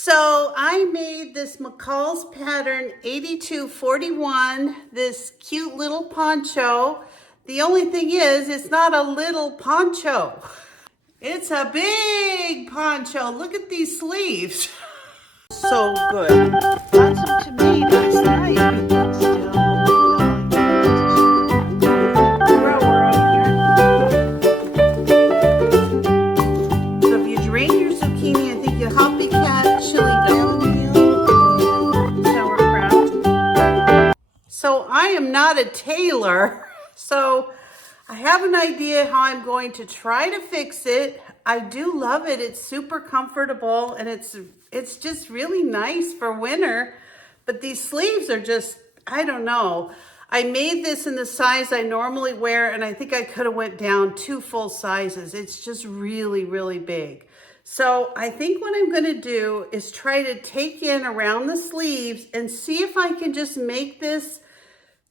So I made this McCall's pattern 8241, this cute little poncho. The only thing is, it's not a little poncho. It's a big poncho. Look at these sleeves. So good. Got some tomatoes. So if you drain your zucchini, I think you'll help me catch chili sauerkraut. So I am not a tailor, so I have an idea how I'm going to try to fix it. I do love it. It's super comfortable and it's just really nice for winter. But these sleeves are just, I don't know. I made this in the size I normally wear, and I think I could have went down 2 full sizes. It's just really, really big. So I think what I'm gonna do is try to take in around the sleeves and see if I can just make this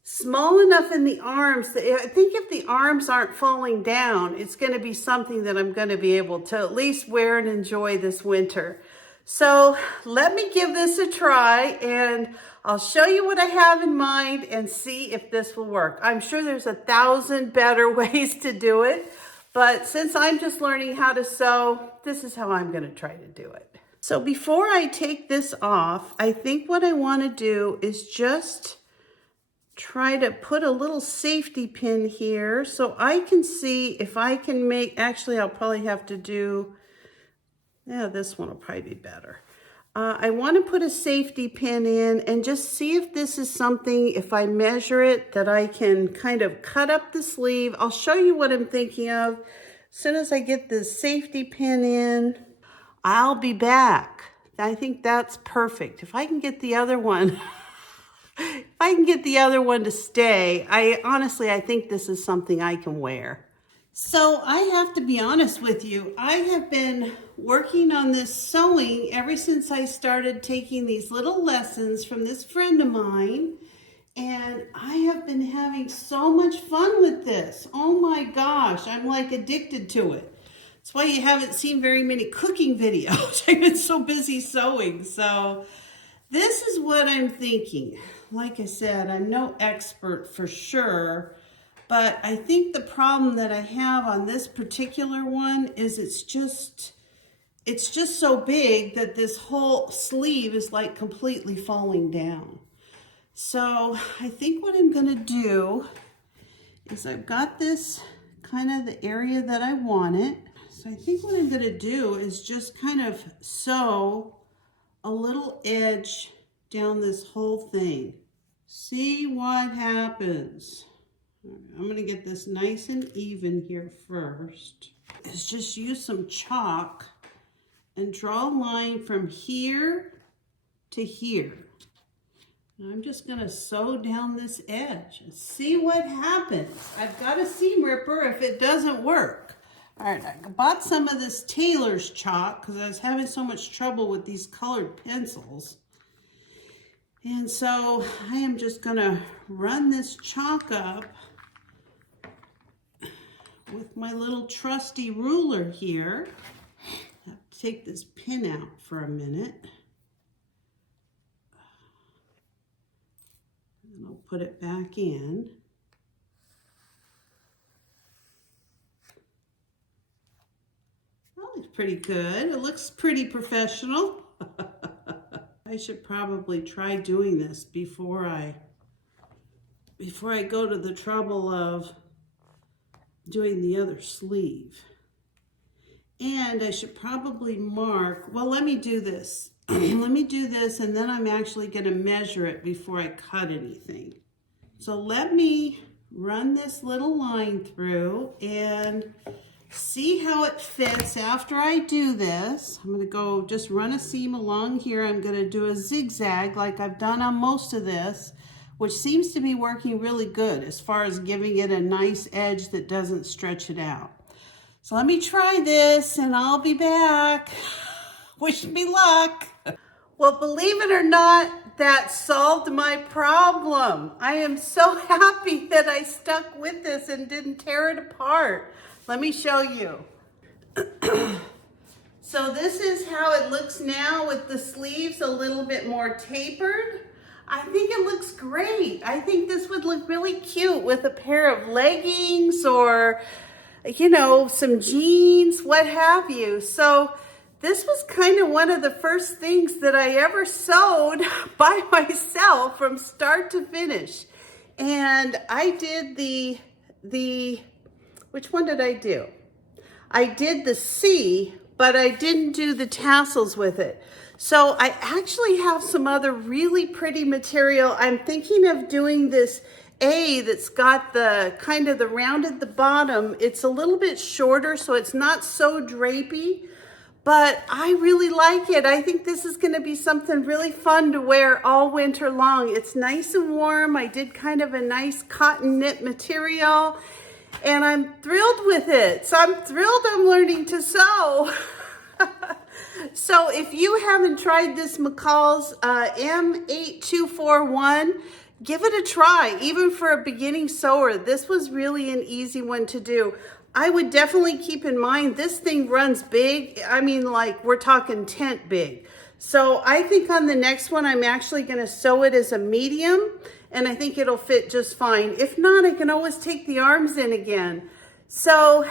small enough in the arms that I think if the arms aren't falling down, it's gonna be something that I'm gonna be able to at least wear and enjoy this winter. So let me give this a try and I'll show you what I have in mind and see if this will work. I'm sure there's 1,000 better ways to do it, but since I'm just learning how to sew, this is how I'm gonna try to do it. So before I take this off, I think what I wanna do is just try to put a little safety pin here so I can see if I can make, actually I'll probably have to do, yeah, this one will probably be better. I want to put a safety pin in and just see if this is something, if I measure it, that I can kind of cut up the sleeve. I'll show you what I'm thinking of. As soon as I get this safety pin in, I'll be back. I think that's perfect. If I can get the other one, if I can get the other one to stay, I think this is something I can wear. So I have to be honest with you, I have been working on this sewing ever since I started taking these little lessons from this friend of mine, and I have been having so much fun with this. Oh my gosh, I'm like addicted to it. That's why you haven't seen very many cooking videos. I've been so busy sewing. So this is what I'm thinking. Like I said, I'm no expert for sure, but I think the problem that I have on this particular one is it's just so big that this whole sleeve is like completely falling down. So I think what I'm gonna do is I've got this kind of the area that I want it. So I think what I'm gonna do is just kind of sew a little edge down this whole thing. See what happens. I'm going to get this nice and even here first. Is just use some chalk and draw a line from here to here. And I'm just going to sew down this edge and see what happens. I've got a seam ripper if it doesn't work. All right, I bought some of this tailor's chalk because I was having so much trouble with these colored pencils. And so I am just going to run this chalk up with my little trusty ruler here. I have to take this pin out for a minute. And I'll put it back in. That looks pretty good. It looks pretty professional. I should probably try doing this before I go to the trouble of doing the other sleeve. And I should probably mark, well, let me do this. Let me do this, and then I'm actually going to measure it before I cut anything. So let me run this little line through and see how it fits after I do this. I'm going to go just run a seam along here. I'm going to do a zigzag like I've done on most of this, which seems to be working really good as far as giving it a nice edge that doesn't stretch it out. So let me try this and I'll be back. Wish me luck. Well, believe it or not, that solved my problem. I am so happy that I stuck with this and didn't tear it apart. Let me show you. So this is how it looks now with the sleeves a little bit more tapered. I think it looks great. I think this would look really cute with a pair of leggings or, you know, some jeans, what have you. So this was kind of one of the first things that I ever sewed by myself from start to finish. And I did which one did I do? I did the C, but I didn't do the tassels with it. So I actually have some other really pretty material. I'm thinking of doing this A that's got the kind of the round at the bottom. It's a little bit shorter, so it's not so drapey, but I really like it. I think this is gonna be something really fun to wear all winter long. It's nice and warm. I did kind of a nice cotton knit material, and I'm thrilled with it. So I'm thrilled I'm learning to sew. So if you haven't tried this McCall's M8241, give it a try. Even for a beginning sewer, this was really an easy one to do. I would definitely keep in mind this thing runs big. I mean, like, we're talking tent big. So I think on the next one, I'm actually going to sew it as a medium, and I think it'll fit just fine. If not, I can always take the arms in again. So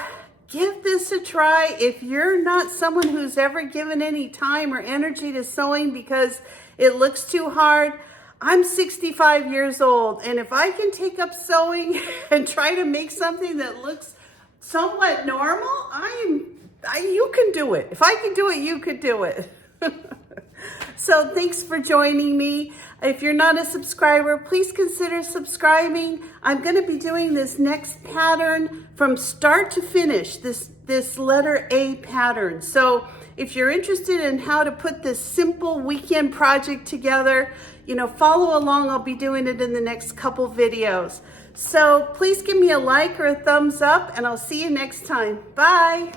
give this a try. If you're not someone who's ever given any time or energy to sewing because it looks too hard, I'm 65 years old, and if I can take up sewing and try to make something that looks somewhat normal, you can do it. If I can do it, you could do it. So thanks for joining me. If you're not a subscriber, please consider subscribing. I'm going to be doing this next pattern from start to finish, this letter A pattern. So if you're interested in how to put this simple weekend project together, you know, follow along. I'll be doing it in the next couple videos. So please give me a like or a thumbs up, and I'll see you next time. Bye.